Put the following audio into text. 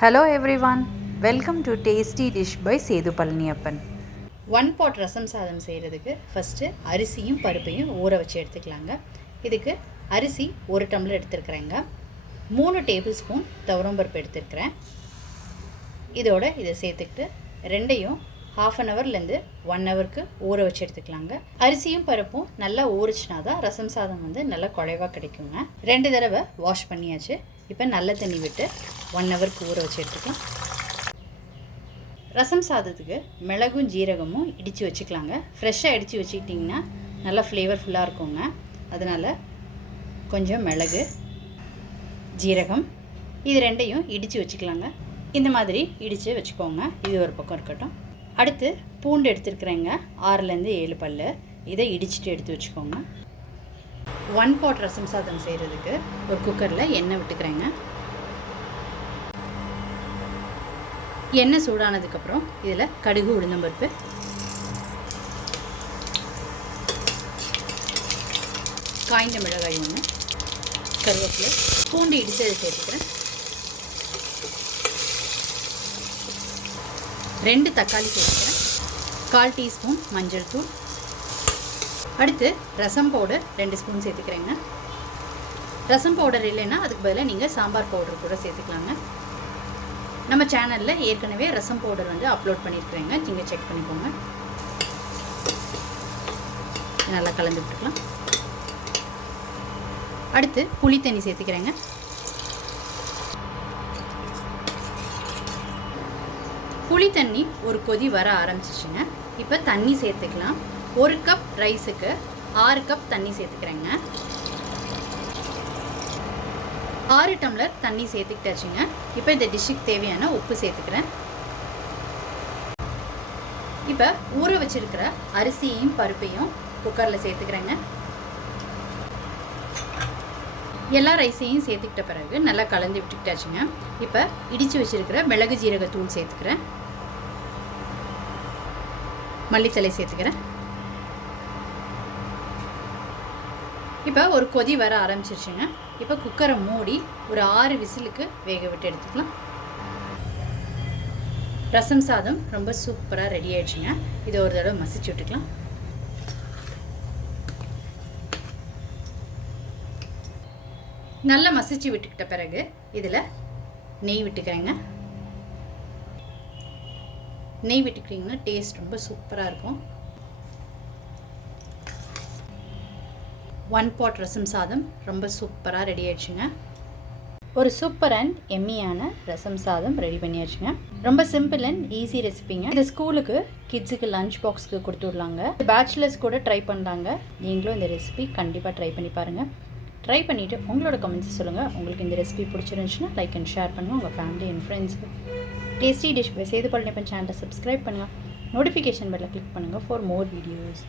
Hello everyone, welcome to Tasty Dish by Sethu Palaniappan. 1 pot ரசம் சாதம் செய்கிறதுக்கு first அரிசியும் பருப்பையும் ஊற வச்சு எடுத்துக்கலாங்க. இதுக்கு அரிசி 1 டம்ளர் எடுத்துருக்குறேங்க. 3 டேபிள் ஸ்பூன் துவரம்பருப்பு எடுத்துருக்கிறேன். இதோட இதை சேர்த்துக்கிட்டு ரெண்டையும் 1/2 ஹவர்லேருந்து 1 ஹவருக்கு ஊற வச்சு எடுத்துக்கலாங்க. அரிசியும் பருப்பும் நல்லா ஊறிச்சினா தான் ரசம் சாதம் நல்லா குழைவாக கிடைக்குங்க. 2 தடவை வாஷ் பண்ணியாச்சு. இப்போ நல்ல தண்ணி விட்டு 1 ஹவருக்கு ஊற வச்சு எடுத்துக்கலாம். ரசம் சாதத்துக்கு மிளகும் ஜீரகமும் இடித்து வச்சுக்கலாங்க. ஃப்ரெஷ்ஷாக இடித்து வச்சுக்கிட்டிங்கன்னா நல்லா ஃப்ளேவர்ஃபுல்லாக இருக்குங்க. அதனால் கொஞ்சம் மிளகு ஜீரகம் இது ரெண்டையும் இடித்து வச்சுக்கலாங்க. இந்த மாதிரி இடித்து வச்சுக்கோங்க. இது ஒரு பக்கம் இருக்கட்டும். அடுத்து பூண்டு எடுத்துருக்குறேங்க. 6லேருந்து 7 பல். இதை இடிச்சிட்டு எடுத்து வச்சுக்கோங்க. 1 pot ரசம் சாதம் செய்கிறதுக்கு ஒரு குக்கரில் எண்ணெய் விட்டுக்கிறேங்க. எண்ணெய் சூடானதுக்கப்புறம் இதில் கடுகு உளுந்தம்பருப்பு, காய்ந்த மிளகாய் 1, கருவேப்பிலை, பூண்டு இடித்து அதை சேர்த்துக்கிறேன். 2 தக்காளி சேர்த்துக்கிறேன். 1/4 டீஸ்பூன் மஞ்சள் தூள். அடுத்து ரசம் பவுடர் 2 ஸ்பூன் சேர்த்துக்கிறேங்க. ரசம் பவுடர் இல்லைன்னா அதுக்கு பதிலாக நீங்கள் சாம்பார் பவுடர் கூட சேர்த்துக்கலாங்க. நம்ம சேனலில் ஏற்கனவே ரசம் பவுடர் அப்லோட் பண்ணியிருக்கிறேங்க. நீங்கள் செக் பண்ணிக்கோங்க. நல்லா கலந்து விட்டுக்கலாம். அடுத்து புளி தண்ணி சேர்த்துக்கிறேங்க. புளி தண்ணி ஒரு கொதி வர ஆரம்பிச்சிச்சுங்க. இப்போ தண்ணி சேர்த்துக்கலாம். 1 கப் ரைஸுக்கு 6 கப் தண்ணி சேர்த்துக்கிறேங்க. 6 டம்ளர் தண்ணி சேர்த்துக்கிட்டாச்சுங்க. இப்போ இந்த டிஷ்ஷுக்கு தேவையான உப்பு சேர்த்துக்கிறேன். இப்போ ஊற வச்சிருக்கிற அரிசியையும் பருப்பையும் குக்கரில் சேர்த்துக்கிறேங்க. எல்லா ரைஸையும் சேர்த்துக்கிட்ட பிறகு நல்லா கலந்து விட்டுக்கிட்டாச்சுங்க. இப்போ இடித்து வச்சிருக்கிற மிளகு ஜீரகத்தூள் சேர்த்துக்கிறேன். மல்லித்தலை சேர்த்துக்கிறேன். இப்போ ஒரு கொதி வர ஆரம்பிச்சிருச்சுங்க. இப்போ குக்கரை மூடி ஒரு 6 விசிலுக்கு வேக விட்டு எடுத்துக்கலாம். ரசம் சாதம் ரொம்ப சூப்பராக ரெடி ஆயிடுச்சுங்க. இதை ஒரு தடவை மசிச்சு விட்டுக்கலாம். நல்லா மசிச்சு விட்டுக்கிட்ட பிறகு இதில் நெய் விட்டுக்கிறேங்க. நெய் விட்டுக்கிட்டிங்கன்னா டேஸ்ட் ரொம்ப சூப்பராக இருக்கும். 1 pot ரசம் சாதம் ரொம்ப சூப்பராக ரெடி ஆயிடுச்சுங்க. ஒரு சூப்பர் அண்ட் எம்மியான ரசம் சாதம் ரெடி பண்ணியாச்சுங்க. ரொம்ப சிம்பிள் அண்ட் ஈஸி ரெசிபிங்க. இது ஸ்கூலுக்கு கிட்ஸுக்கு லஞ்ச் பாக்ஸுக்கு கொடுத்து விடலாங்க. பேச்சுலர்ஸ் கூட ட்ரை பண்ணலாங்க. நீங்களும் இந்த ரெசிபி கண்டிப்பாக ட்ரை பண்ணி பாருங்கள். ட்ரை பண்ணிவிட்டு உங்களோட கமெண்ட்ஸ் சொல்லுங்கள். உங்களுக்கு இந்த ரெசிபி பிடிச்சிருந்துச்சுன்னா லைக் அண்ட் ஷேர் பண்ணுங்கள் உங்கள் ஃபேமிலி அண்ட் ஃப்ரெண்ட்ஸுக்கு. Tasty dish by Sethu Palaniappan சேனலை சப்ஸ்கிரைப் பண்ணுங்கள். நோட்டிஃபிகேஷன் பெல்லை கிளிக் பண்ணுங்கள் ஃபார் மோர் வீடியோஸ்.